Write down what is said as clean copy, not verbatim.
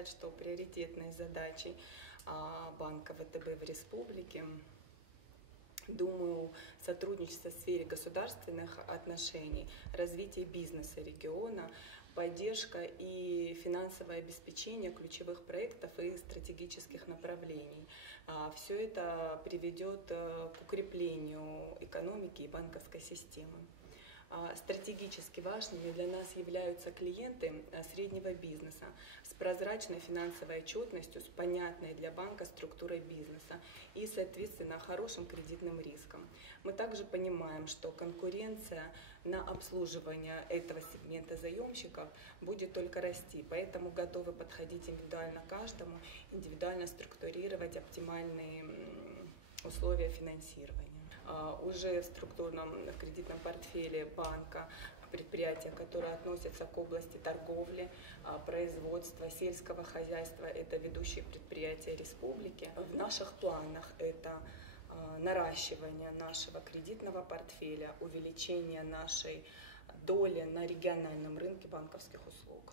сказать, что приоритетной задачей банка ВТБ в республике, думаю, сотрудничество в сфере государственных отношений, развитие бизнеса региона, поддержка и финансовое обеспечение ключевых проектов и стратегических направлений. Все это приведет к укреплению экономики и банковской системы. Стратегически важными для нас являются клиенты среднего бизнеса с прозрачной финансовой отчетностью, с понятной для банка структурой бизнеса и, соответственно, хорошим кредитным риском. Мы также понимаем, что конкуренция на обслуживание этого сегмента заемщиков будет только расти, поэтому готовы подходить индивидуально каждому, индивидуально структурировать оптимальные условия финансирования. Уже в структурном кредитном портфеле банка предприятия, которые относятся к области торговли, производства, сельского хозяйства, это ведущие предприятия республики. В наших планах это наращивание нашего кредитного портфеля, увеличение нашей доли на региональном рынке банковских услуг.